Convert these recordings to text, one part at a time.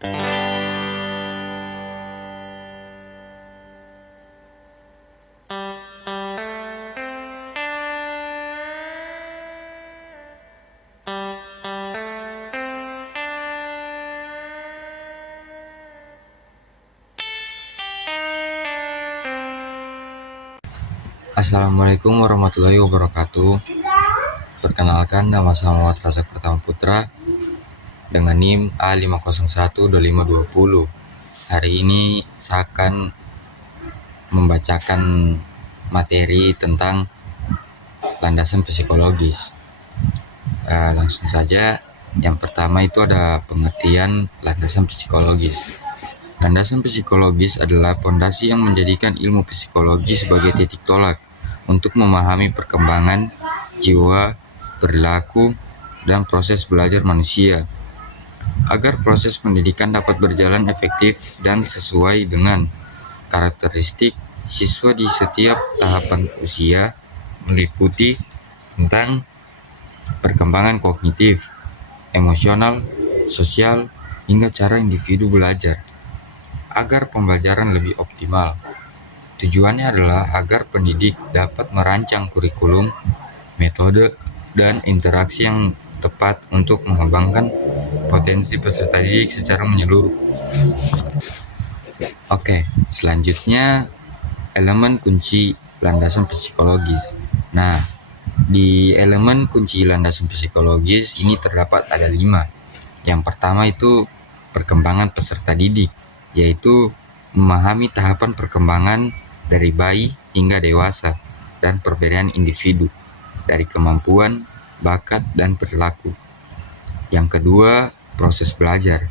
Assalamualaikum warahmatullahi wabarakatuh. Perkenalkan, nama saya Muhammad Razak Pratama Putra dengan NIM A5012520. Hari ini saya akan membacakan materi tentang landasan psikologis. Langsung saja. Yang pertama itu ada pengertian landasan psikologis. Landasan psikologis adalah fondasi yang menjadikan ilmu psikologi sebagai titik tolak untuk memahami perkembangan jiwa, perilaku, dan proses belajar manusia, agar proses pendidikan dapat berjalan efektif dan sesuai dengan karakteristik siswa di setiap tahapan usia, meliputi tentang perkembangan kognitif, emosional, sosial, hingga cara individu belajar, agar pembelajaran lebih optimal. Tujuannya adalah agar pendidik dapat merancang kurikulum, metode, dan interaksi yang tepat untuk mengembangkan potensi peserta didik secara menyeluruh. Oke, selanjutnya elemen kunci landasan psikologis. Nah, di elemen kunci landasan psikologis ini terdapat ada 5. Yang pertama itu perkembangan peserta didik, yaitu memahami tahapan perkembangan dari bayi hingga dewasa dan perbedaan individu dari kemampuan, bakat, dan perilaku. Yang kedua, proses belajar,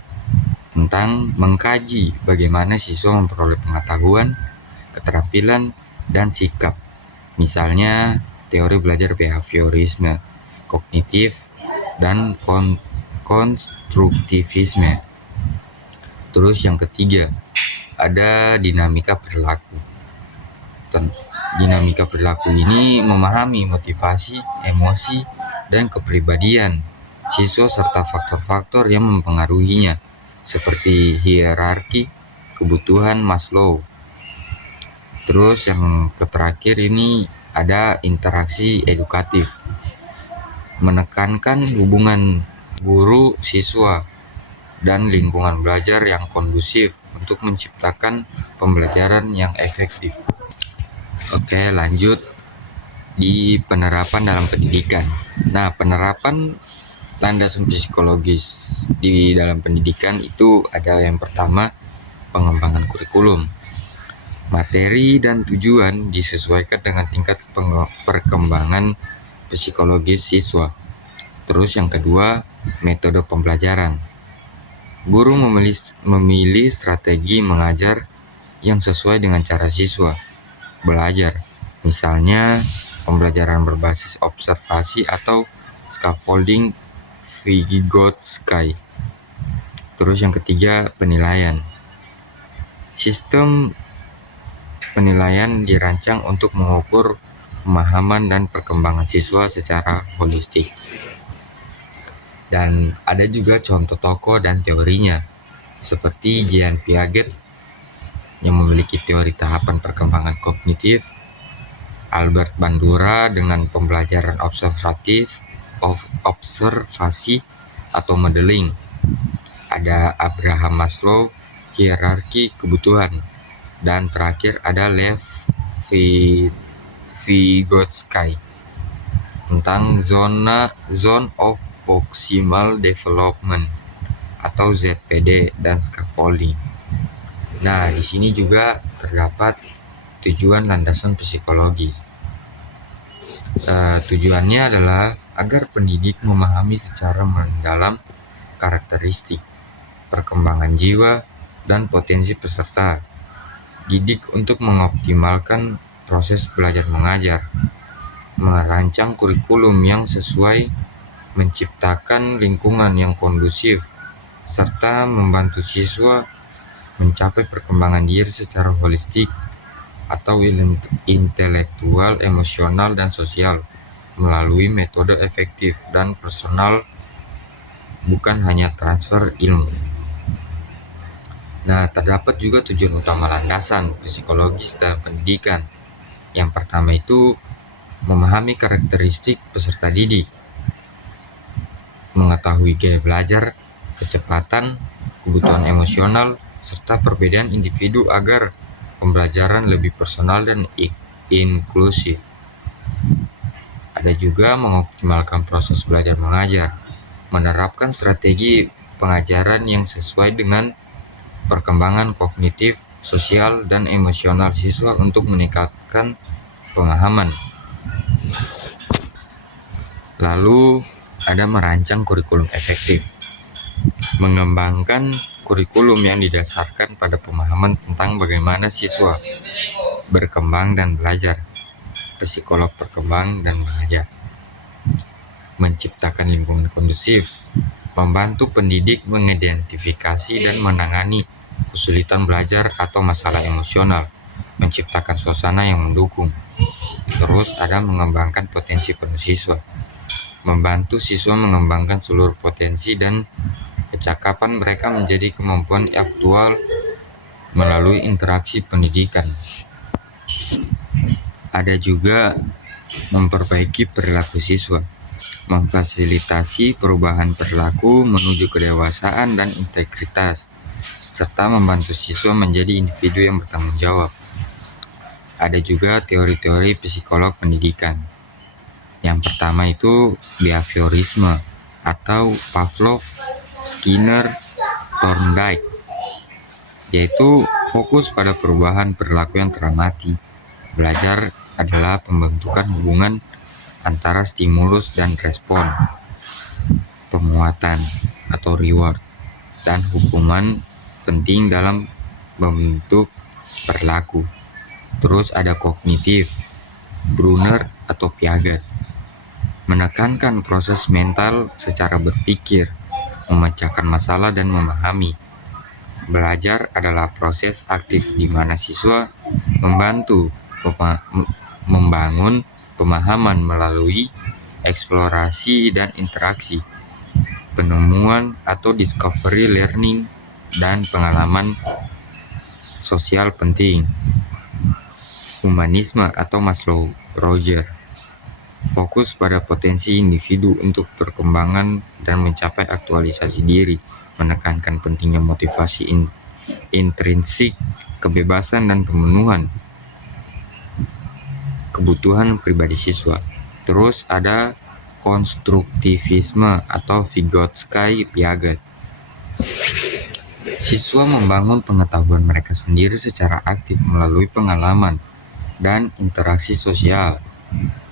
tentang mengkaji bagaimana siswa memperoleh pengetahuan, keterampilan, dan sikap. Misalnya, teori belajar behaviorisme, kognitif, dan konstruktivisme. Terus yang ketiga, ada dinamika perilaku. Dinamika perilaku ini memahami motivasi, emosi, dan kepribadian siswa serta faktor-faktor yang mempengaruhinya, seperti hierarki kebutuhan Maslow. Terus yang terakhir ini ada interaksi edukatif, menekankan hubungan guru siswa dan lingkungan belajar yang kondusif untuk menciptakan pembelajaran yang efektif. Oke, lanjut di penerapan dalam pendidikan. Nah, penerapan landasan psikologis di dalam pendidikan itu ada yang pertama, pengembangan kurikulum. Materi dan tujuan disesuaikan dengan tingkat perkembangan psikologis siswa. Terus yang kedua, metode pembelajaran. Guru memilih strategi mengajar yang sesuai dengan cara siswa belajar. Misalnya, pembelajaran berbasis observasi atau scaffolding Vygotsky. Terus yang ketiga, penilaian. Sistem penilaian dirancang untuk mengukur pemahaman dan perkembangan siswa secara holistik. Dan ada juga contoh tokoh dan teorinya, seperti Jean Piaget yang memiliki teori tahapan perkembangan kognitif, Albert Bandura dengan pembelajaran observatif, observasi atau modeling. Ada Abraham Maslow, hierarki kebutuhan, dan terakhir ada Lev Vygotsky tentang zone of proximal development atau ZPD dan scaffolding. Nah, di sini juga terdapat tujuan landasan psikologis. Tujuannya adalah agar pendidik memahami secara mendalam karakteristik, perkembangan jiwa, dan potensi peserta didik untuk mengoptimalkan proses belajar mengajar, merancang kurikulum yang sesuai, menciptakan lingkungan yang kondusif, serta membantu siswa mencapai perkembangan diri secara holistik atau intelektual, emosional, dan sosial melalui metode efektif dan personal, bukan hanya transfer ilmu. Nah, terdapat juga tujuan utama landasan psikologis dalam pendidikan. Yang pertama itu memahami karakteristik peserta didik, mengetahui gaya belajar, kecepatan, kebutuhan emosional, serta perbedaan individu agar pembelajaran lebih personal dan inklusif. Ada juga mengoptimalkan proses belajar mengajar, menerapkan strategi pengajaran yang sesuai dengan perkembangan kognitif, sosial, dan emosional siswa untuk meningkatkan pemahaman. Lalu ada merancang kurikulum efektif, mengembangkan kurikulum yang didasarkan pada pemahaman tentang bagaimana siswa berkembang dan belajar, psikolog berkembang dan belajar, menciptakan lingkungan kondusif, membantu pendidik mengidentifikasi dan menangani kesulitan belajar atau masalah emosional, menciptakan suasana yang mendukung. Terus ada mengembangkan potensi penuh siswa, membantu siswa mengembangkan seluruh potensi dan kecakapan mereka menjadi kemampuan aktual melalui interaksi pendidikan. Ada juga memperbaiki perilaku siswa, memfasilitasi perubahan perilaku menuju kedewasaan dan integritas, serta membantu siswa menjadi individu yang bertanggung jawab. Ada juga teori-teori psikolog pendidikan. Yang pertama itu behaviorisme atau Pavlov, Skinner, Thorndike, yaitu fokus pada perubahan perilaku yang teramati. Belajar adalah pembentukan hubungan antara stimulus dan respon, penguatan atau reward, dan hukuman penting dalam membentuk perilaku. Terus ada kognitif, Brunner atau Piaget, menekankan proses mental secara berpikir, memecahkan masalah dan memahami. Belajar adalah proses aktif di mana siswa membantu membangun pemahaman melalui eksplorasi dan interaksi, penemuan atau discovery learning, dan pengalaman sosial penting. Humanisme atau Maslow Roger, fokus pada potensi individu untuk perkembangan dan mencapai aktualisasi diri, menekankan pentingnya motivasi intrinsik, kebebasan, dan pemenuhan kebutuhan pribadi siswa. Terus ada konstruktivisme atau Vygotsky Piaget. Siswa membangun pengetahuan mereka sendiri secara aktif melalui pengalaman dan interaksi sosial.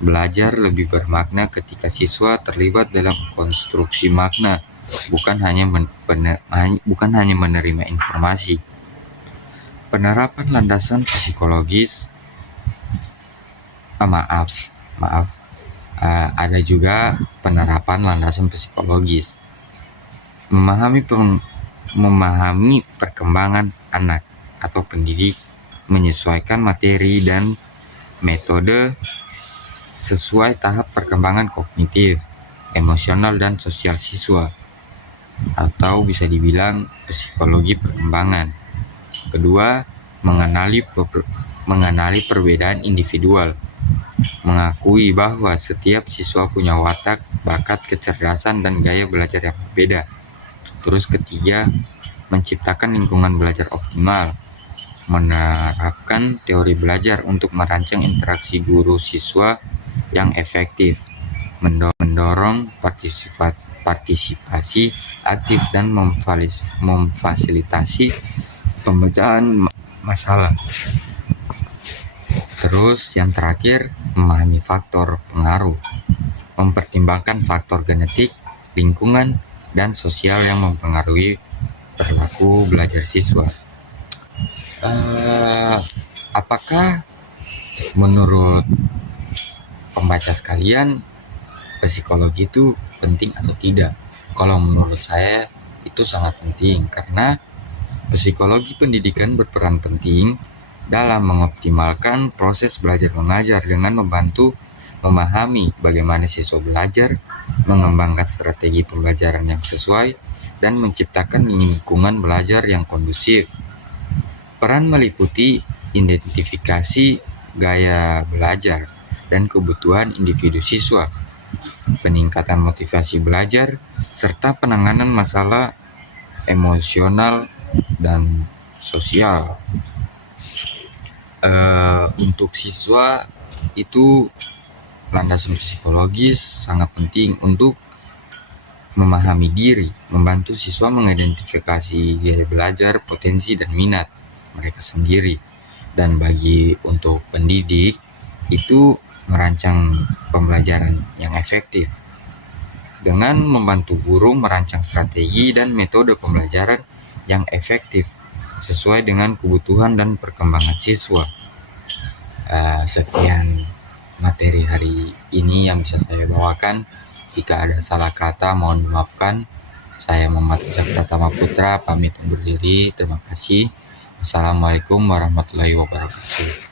Belajar lebih bermakna ketika siswa terlibat dalam konstruksi makna, bukan hanya menerima informasi. Penerapan landasan psikologis, ada juga penerapan landasan psikologis. Memahami perkembangan anak atau pendidik, menyesuaikan materi dan metode sesuai tahap perkembangan kognitif, emosional, dan sosial siswa, atau bisa dibilang psikologi perkembangan. Kedua, mengenali perbedaan individual, mengakui bahwa setiap siswa punya watak, bakat, kecerdasan, dan gaya belajar yang berbeda. Terus ketiga, menciptakan lingkungan belajar optimal, menerapkan teori belajar untuk merancang interaksi guru siswa yang efektif, mendorong partisipasi aktif dan memfasilitasi pemecahan masalah. Terus yang terakhir, memahami faktor pengaruh, mempertimbangkan faktor genetik, lingkungan, dan sosial yang mempengaruhi perilaku belajar siswa. Apakah menurut pembaca sekalian psikologi itu penting atau tidak? Kalau menurut saya itu sangat penting, karena psikologi pendidikan berperan penting dalam mengoptimalkan proses belajar mengajar dengan membantu memahami bagaimana siswa belajar, mengembangkan strategi pembelajaran yang sesuai, dan menciptakan lingkungan belajar yang kondusif. Peran meliputi identifikasi gaya belajar dan kebutuhan individu siswa, peningkatan motivasi belajar, serta penanganan masalah emosional dan sosial. Untuk siswa itu landasan psikologis sangat penting untuk memahami diri, membantu siswa mengidentifikasi gaya belajar, potensi, dan minat mereka sendiri. Dan untuk pendidik itu merancang pembelajaran yang efektif dengan membantu guru merancang strategi dan metode pembelajaran yang efektif sesuai dengan kebutuhan dan perkembangan siswa. Sekian materi hari ini yang bisa saya bawakan. Jika ada salah kata mohon dimaafkan. Saya Muhammad Ishak Pratama Putra pamit undur diri. Terima kasih. Wassalamualaikum warahmatullahi wabarakatuh.